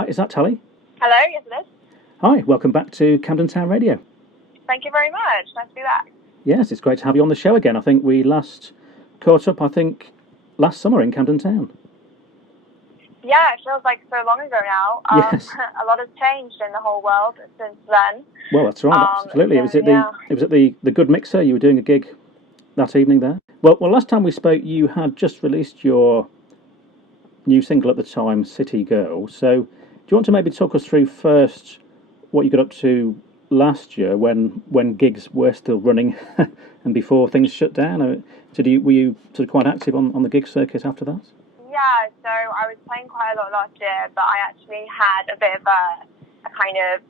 Hi, is that Tally? Hello, yes it is. Hi, welcome back to Camden Town Radio. Thank you very much. Nice to be back. Yes, it's great to have you on the show again. I think we last caught up, last summer in Camden Town. Yeah, it feels like so long ago now. Yes. A lot has changed in the whole world since then. Well, that's right, absolutely. So, it was at the Good Mixer. You were doing a gig that evening there. Well, last time we spoke, you had just released your new single at the time, City Girl. So, do you want to maybe talk us through first what you got up to last year when gigs were still running and before things shut down? Were you sort of quite active on the gig circuit after that? Yeah, so I was playing quite a lot last year, but I actually had a bit of a kind of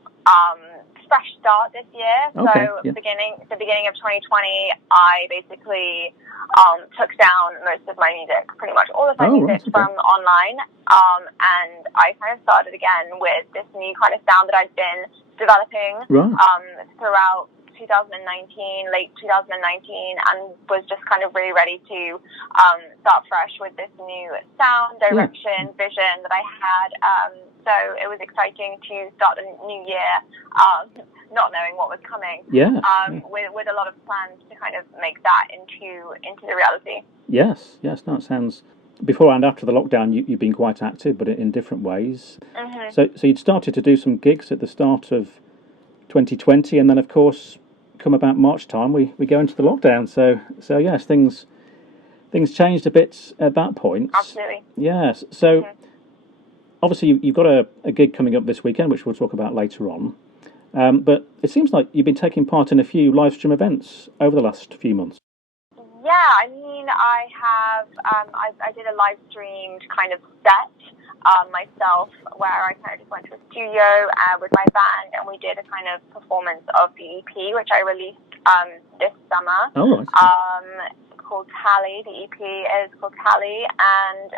fresh start this year. Okay, so yeah. the beginning of 2020, I basically took down most of my music, pretty much all of my music from online, and I kind of started again with this new kind of sound that I'd been developing throughout 2019, late 2019, and was just kind of really ready to start fresh with this new sound, direction, vision that I had. So it was exciting to start the new year, not knowing what was coming. With a lot of plans to kind of make that into the reality. Yes. No, it sounds. Before and after the lockdown, you've been quite active, but in different ways. Mm-hmm. So you'd started to do some gigs at the start of 2020, and then of course, come about March time, we go into the lockdown. So yes, things changed a bit at that point. Absolutely. Yes. So obviously you've got a gig coming up this weekend, which we'll talk about later on. But it seems like you've been taking part in a few live stream events over the last few months. Yeah, I mean, I have. I did a live streamed kind of set myself, where I kind of just went to a studio with my band, and we did a kind of performance of the EP, which I released this summer. Oh, right. Called Tallys. The EP is called Tallys, and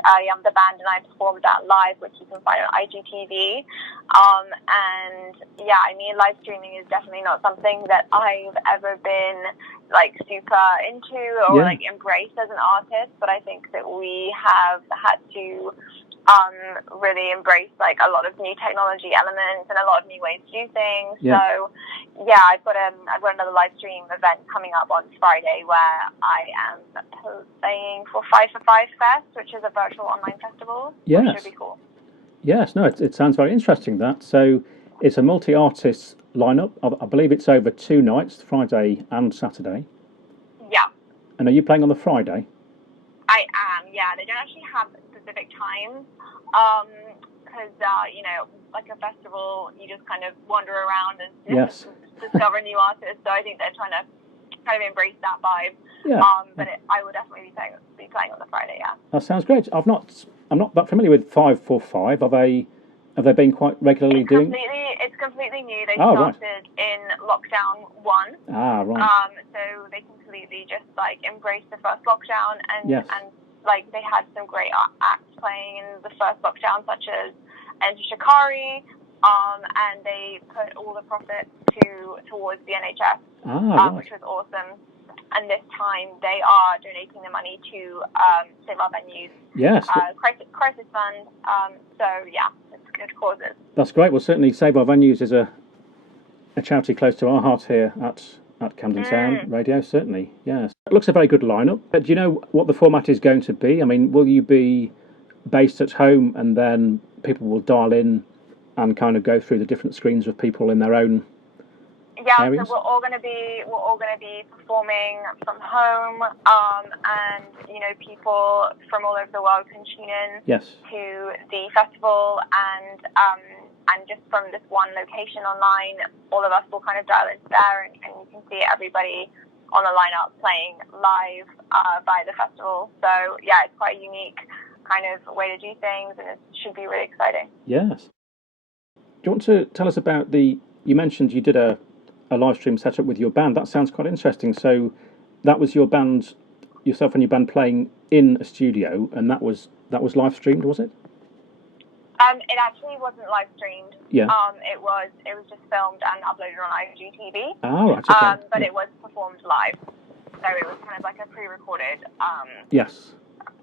the band and I performed that live, which you can find on IGTV. And yeah, I mean, live streaming is definitely not something that I've ever been like super into or like embraced as an artist, but I think that we have had to really embrace like a lot of new technology elements and a lot of new ways to do things. So yeah, I've got another live stream event coming up on Friday where I am playing for Five4Five Fest, which is a virtual online festival. Yes. Which should be cool. Yes, no, it sounds very interesting, that. So it's a multi-artist lineup. I believe it's over 2 nights, Friday and Saturday. Yeah. And are you playing on the Friday? I am, yeah. They don't actually have specific times, because, like a festival, you just kind of wander around and discover new artists. So I think they're trying to kind of embrace that vibe. But I will definitely be playing on the Friday, yeah. That sounds great. I'm not that familiar with 545. Have they been quite regularly doing? It's completely new. They started in lockdown 1. So they completely just like embraced the first lockdown and like they had some great acts playing in the first lockdown, such as Enter Shikari, and they put all the profits towards the NHS, which was awesome. And this time they are donating the money to Save Our Venues, crisis fund. So yeah, it's good causes. That's great. Well, certainly Save Our Venues is a charity close to our heart here at Camden Town Radio. Certainly, yes. It looks a very good lineup. Do you know what the format is going to be? I mean, will you be based at home and then people will dial in and kind of go through the different screens with people in their own areas? So we're all going to be performing from home, and people from all over the world can tune in to the festival, and just from this one location online, all of us will kind of dial into there, and you can see everybody on the lineup playing live by the festival. So yeah, it's quite a unique kind of way to do things, and it should be really exciting. Yes. Do you want to tell us about you mentioned you did a live stream setup with your band. That sounds quite interesting. So that was your band, yourself and your band playing in a studio, and that was live streamed, was it? It actually wasn't live streamed. Yeah. It was just filmed and uploaded on IGTV. Oh, right. Okay. But it was performed live. So it was kind of like a pre-recorded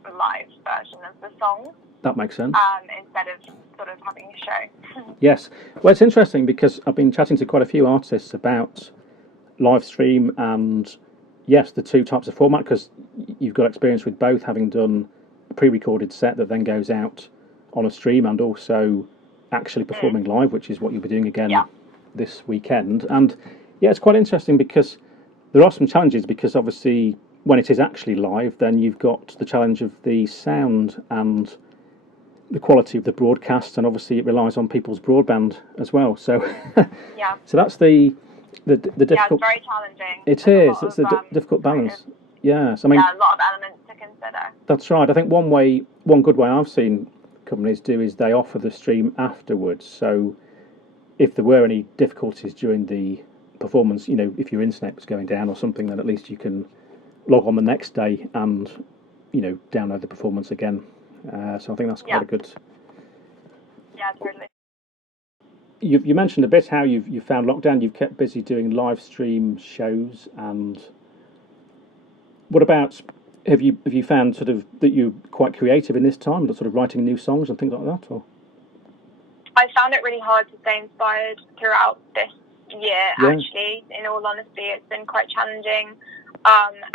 live version of the song. That makes sense. Instead of sort of having a show. Yes. Well, it's interesting because I've been chatting to quite a few artists about live stream and, yes, the two types of format, because you've got experience with both, having done a pre-recorded set that then goes out on a stream and also actually performing live, which is what you'll be doing again this weekend. And, yeah, it's quite interesting because there are some challenges because, obviously, when it is actually live, then you've got the challenge of the sound and the quality of the broadcast, and obviously it relies on people's broadband as well. So, so that's the difficult. Yeah, it's very challenging. It is. It's a difficult balance. Yes, I mean. Yeah, a lot of elements to consider. That's right. I think one good way I've seen companies do is they offer the stream afterwards. So, if there were any difficulties during the performance, if your internet was going down or something, then at least you can log on the next day and download the performance again. So I think that's quite a good. Yeah, totally. You mentioned a bit how you found lockdown. You've kept busy doing live stream shows, and what about have you found sort of that you're quite creative in this time, sort of writing new songs and things like that? Or I found it really hard to stay inspired throughout this year. Actually, in all honesty, it's been quite challenging, and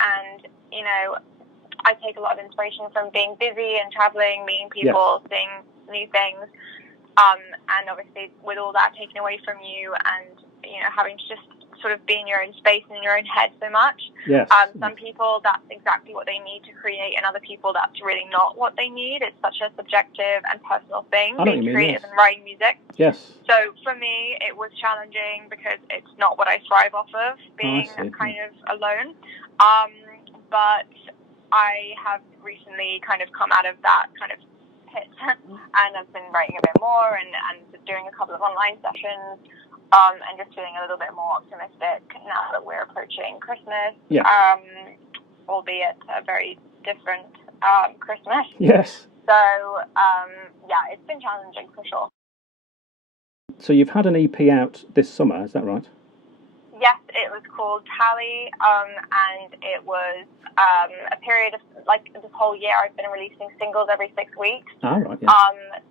I take a lot of inspiration from being busy and traveling, meeting people, seeing new things, and obviously with all that taken away from you and, having to just sort of be in your own space and in your own head so much. Yes. Some people, that's exactly what they need to create, and other people, that's really not what they need. It's such a subjective and personal thing, being creative and writing music. Yes. So for me, it was challenging because it's not what I thrive off of, being kind of alone. But I have recently kind of come out of that kind of pit, and I've been writing a bit more and doing a couple of online sessions, and just feeling a little bit more optimistic now that we're approaching Christmas, albeit a very different Christmas. Yes. So, it's been challenging for sure. So you've had an EP out this summer, is that right? Yes, it was called Tallys, and it was a period of, this whole year I've been releasing singles every 6 weeks. Ah, right, yeah.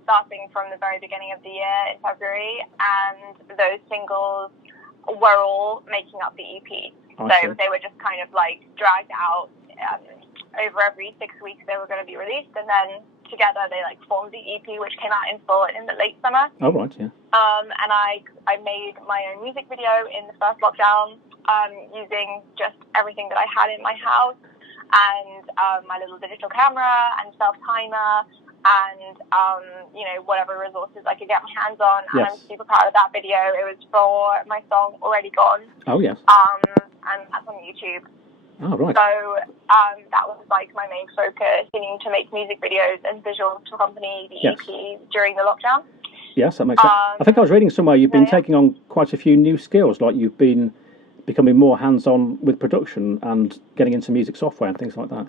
Starting from the very beginning of the year in February, and those singles were all making up the EP. So they were just kind of dragged out over every 6 weeks. They were going to be released, and then together they formed the EP, which came out in full in the late summer. Oh, right, yeah. And I made my own music video in the first lockdown, using just everything that I had in my house, and my little digital camera and self-timer, and whatever resources I could get my hands on. And I'm super proud of that video. It was for my song Already Gone. Oh, yes. And that's on YouTube. Oh, right. So that was my main focus, continuing to make music videos and visuals to accompany the EP during the lockdown. Yes, that makes sense. I think I was reading somewhere you've been taking on quite a few new skills, like you've been becoming more hands-on with production and getting into music software and things like that.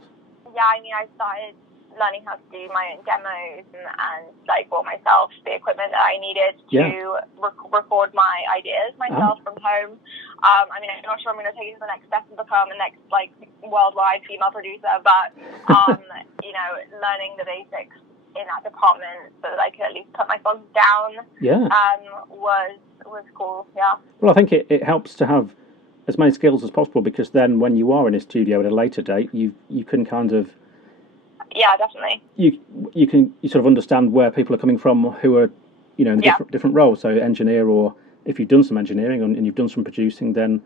Yeah, I started learning how to do my own demos and bought myself the equipment that I needed to record my ideas myself from home. I'm not sure I'm going to take it to the next step and become the next worldwide female producer, but learning the basics in that department so that I could at least put my songs down was cool. Yeah. Well, I think it helps to have as many skills as possible, because then when you are in a studio at a later date, you can kind of definitely. You sort of understand where people are coming from who are, in different roles. So engineer, or if you've done some engineering and you've done some producing, then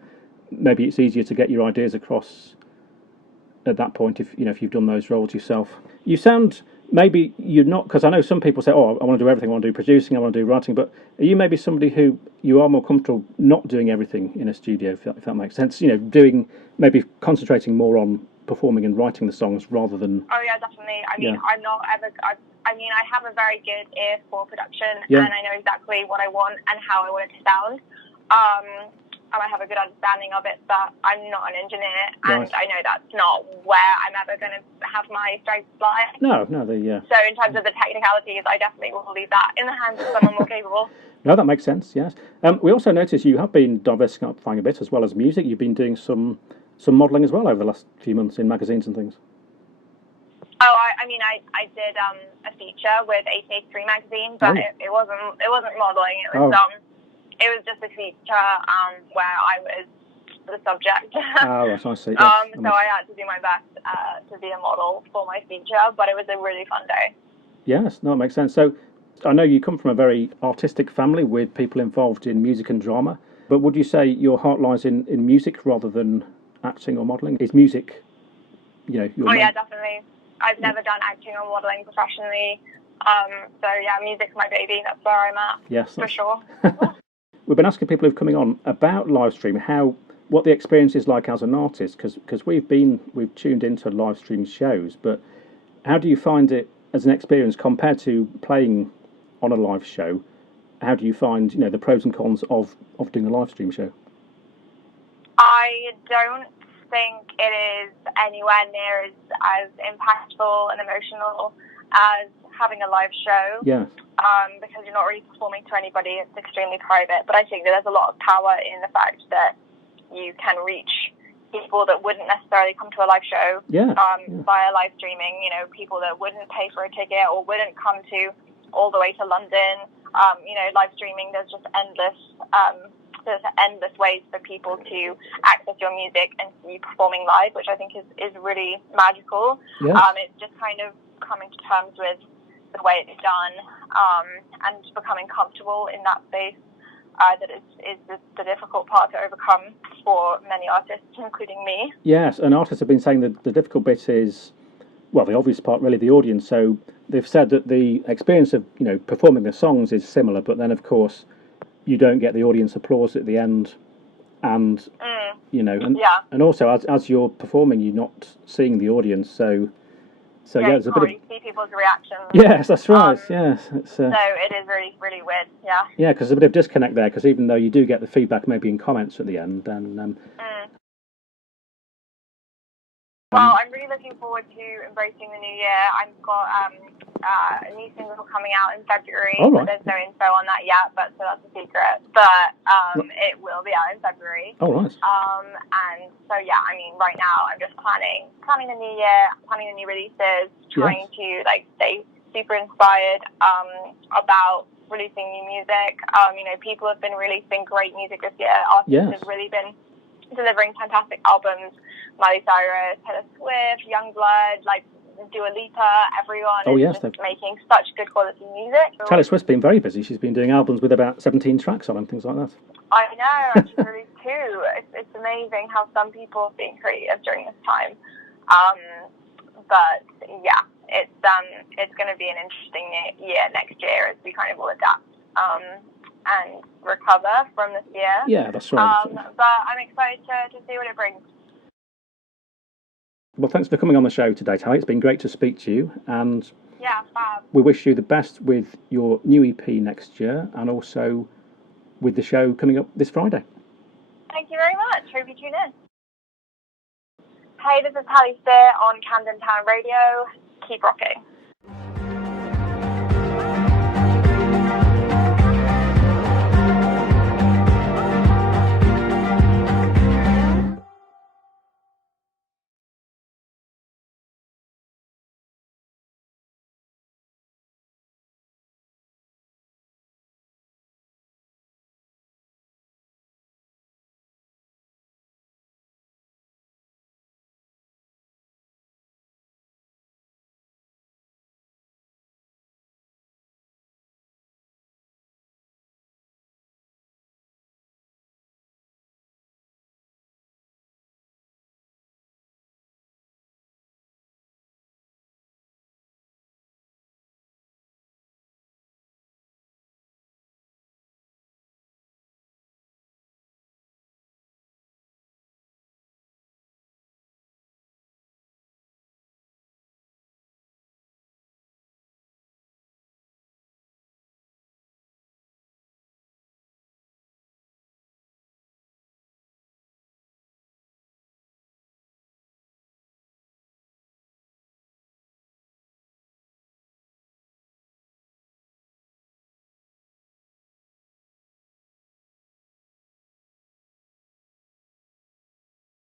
maybe it's easier to get your ideas across at that point if you've done those roles yourself. You sound, maybe you're not, because I know some people say, oh, I want to do everything, I want to do producing, I want to do writing, but are you maybe somebody who you are more comfortable not doing everything in a studio, if that makes sense? Maybe concentrating more on performing and writing the songs rather than... Oh, yeah, definitely. I'm not ever... I have a very good ear for production, and I know exactly what I want and how I want it to sound. And I have a good understanding of it, but I'm not an engineer, and I know that's not where I'm ever going to have my strengths lie. No, So in terms of the technicalities, I definitely will leave that in the hands of someone more capable. No, that makes sense, yes. We also noticed you have been diversifying a bit as well as music. You've been doing some modelling as well over the last few months in magazines and things. Oh, I mean, I did a feature with 883 magazine, but it wasn't modeling. It was it was just a feature where I was the subject. Oh, right, I see. So I had to do my best to be a model for my feature, but it was a really fun day. Yes, no, it makes sense. So I know you come from a very artistic family with people involved in music and drama, but would you say your heart lies in music rather than acting or modelling? Is music, your main? Yeah, definitely. I've never done acting or modelling professionally, so yeah, music's my baby. That's where I'm at. Yes, for sure. We've been asking people who've coming on about live stream what the experience is like as an artist, because we've tuned into live stream shows, but how do you find it as an experience compared to playing on a live show? How do you find the pros and cons of doing a live stream show? I don't think it is anywhere near as impactful and emotional as having a live show. Yeah. Because you're not really performing to anybody, it's extremely private. But I think that there's a lot of power in the fact that you can reach people that wouldn't necessarily come to a live show via live streaming. People that wouldn't pay for a ticket or wouldn't come to all the way to London. Live streaming, there's just endless ways for people to access your music and see you performing live, which I think is really magical. Yes. It's just kind of coming to terms with the way it's done and becoming comfortable in that space that is the difficult part to overcome for many artists, including me. Yes, and artists have been saying that the difficult bit is, well, the obvious part really, the audience. So they've said that the experience of performing the songs is similar, but then of course you don't get the audience applause at the end, and and also as you're performing, you're not seeing the audience, so there's a bit of see people's reactions. Yes, that's right. Yes, so it is really, really weird. Yeah. Yeah, because there's a bit of disconnect there. Because even though you do get the feedback, maybe in comments at the end, then. Well, I'm really looking forward to embracing the new year. I've got a new single coming out in February. Oh, right. But there's no info on that yet, so that's a secret. But it will be out in February. Oh, right. And so yeah, I mean, right now I'm just planning the new year, planning the new releases, trying to stay super inspired about releasing new music. People have been releasing great music this year. Artists have really been delivering fantastic albums. Miley Cyrus, Taylor Swift, Youngblood, Dua Lipa, everyone is just making such good quality music. Taylor Swift's been very busy. She's been doing albums with about 17 tracks on and things like that. I know, and she's released two. It's amazing how some people have been creative during this time. But yeah, it's going to be an interesting year next year as we kind of all adapt and recover from this year. Yeah, that's right. But I'm excited to see what it brings. Well, thanks for coming on the show today, Tally. It's been great to speak to you, and fab. We wish you the best with your new EP next year, and also with the show coming up this Friday. Thank you very much. Hope you tune in. Hey, this is Tallys on Camden Town Radio. Keep rocking.